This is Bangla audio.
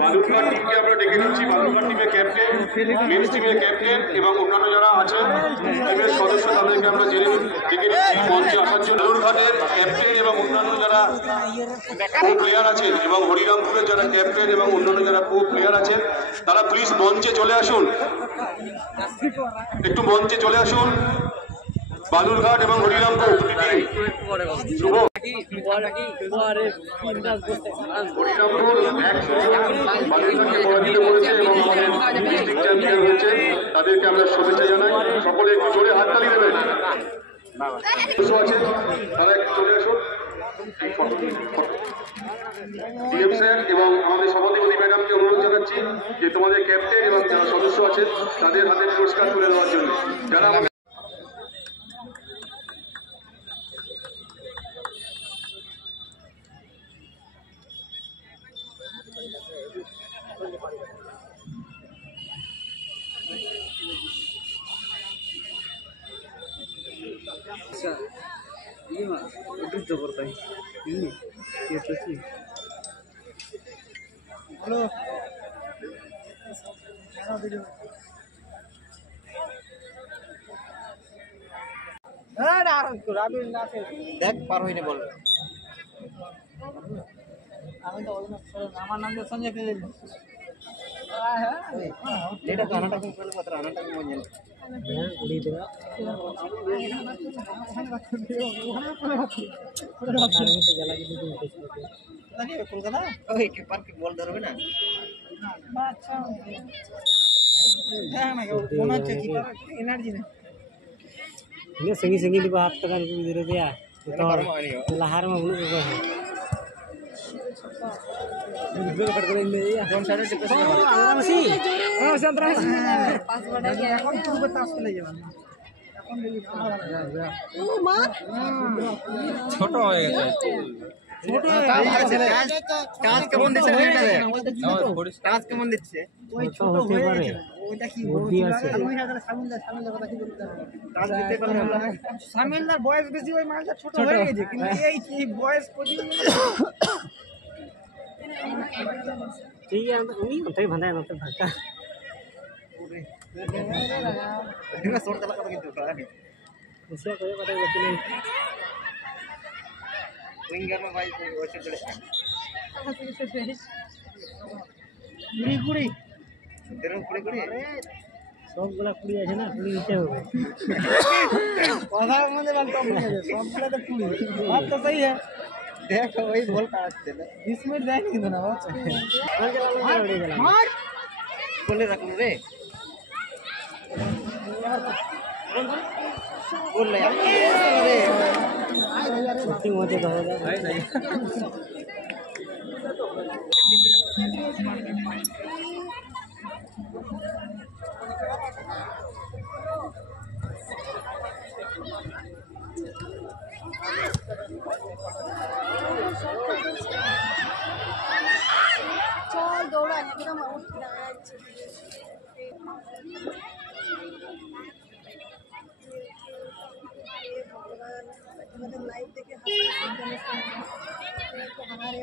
বালুরঘাট টিমকে আমরা ডেকে নিচ্ছি। বালুরঘাট টিমের ক্যাপ্টেন, মেন্স টিমের ক্যাপ্টেন এবং অন্যান্য যারা আছেন টিমের সদস্য তাদেরকে আমরা ডেকে নিচ্ছি মঞ্চে আসার জন্য। বালুরঘাটের ক্যাপ্টেন এবং অন্যান্য যারা কো প্লেয়ার আছেন এবং হরিরামপুরের যারা ক্যাপ্টেন এবং অন্যান্য যারা কো প্লেয়ার আছেন তারা প্লিজ মঞ্চে চলে আসুন, একটু মঞ্চে চলে আসুন। বালুরঘাট এবং হরিরামপুর দুটি টিম। শুভ হরিরামপুর বালুরঘাটকে পরাজিত করেছে এবং আমাদের ডিস্ট্রিক্ট চ্যাম্পিয়ন হয়েছে, তাদেরকে আমরা শুভেচ্ছা জানাই। সকলে একটু জোরে হাততালি দেবেন। আছেন তারা একটু চলে আসুন। ডিএম স্যার এবং আমাদের সভাধিপতি ম্যাডামকে অনুরোধ জানাচ্ছি যে তোমাদের ক্যাপ্টেন এবং যারা সদস্য আছেন তাদের হাতে পুরস্কার তুলে দেওয়ার জন্য। যারা ये मत उधर तो करता है ये तो सी हेलो দেখ পার হইনি বল আমি তো আমার নাম তো সঞ্জয় পেলে এটা তো আনাটা কোন করে মাত্র আনাটা কোন জানি উড়ি দেবা কলকাতা ওই পার্কে বল ধরবে না আচ্ছা হ্যাঁ না মনে হচ্ছে কি এনার্জি না ini sengi-sengi di bahas tekan ku diri dia motor lahar mah belum gua juga dekat kali ini ya jom sana dekat sini masih masih antara pas pada ya এখন পুরো তাস খেলে যাবেন এখন দেখি ও মা ছোট হয়ে গেছে ছোট কাজ কেমন দিচ্ছে এটা কাজ কেমন দিচ্ছে ওই ছোট হয়ে গেছে ওইটা কি বুদ্ধি আছে আমি সাথে সামিলদার কথা কি বলতে কাজ দিতে পারবে না সামিলদার বয়স বেশি ওই মালটা ছোট হয়ে গেছে কিন্তু এই কি বয়স কত ঠিক আছে উনি কোথায় ভান্দায় নতে ভাটা ওরে এটা সর দলা কথা কিন্তু কানে এসে করে কথা বলতে নেই উইঙ্গার में भाई वैसे चले কুড়ি কুড়ি এরকম কুড়ি কুড়ি সবগুলা কুড়ি আছে না কুড়ি নিতে হবে কথার মধ্যে বাল টপ নিয়ে যাবে সবগুলা তো কুড়ি बात तो सही है देख वही बोल काटते ना 20 मिनट जाए नहीं ना बात बोले रख रे बोल ले अरे शूटिंग होते तो होगा भाई नहीं चल दौड़ा एकदम आउट भगवान लाइव देखे हमारे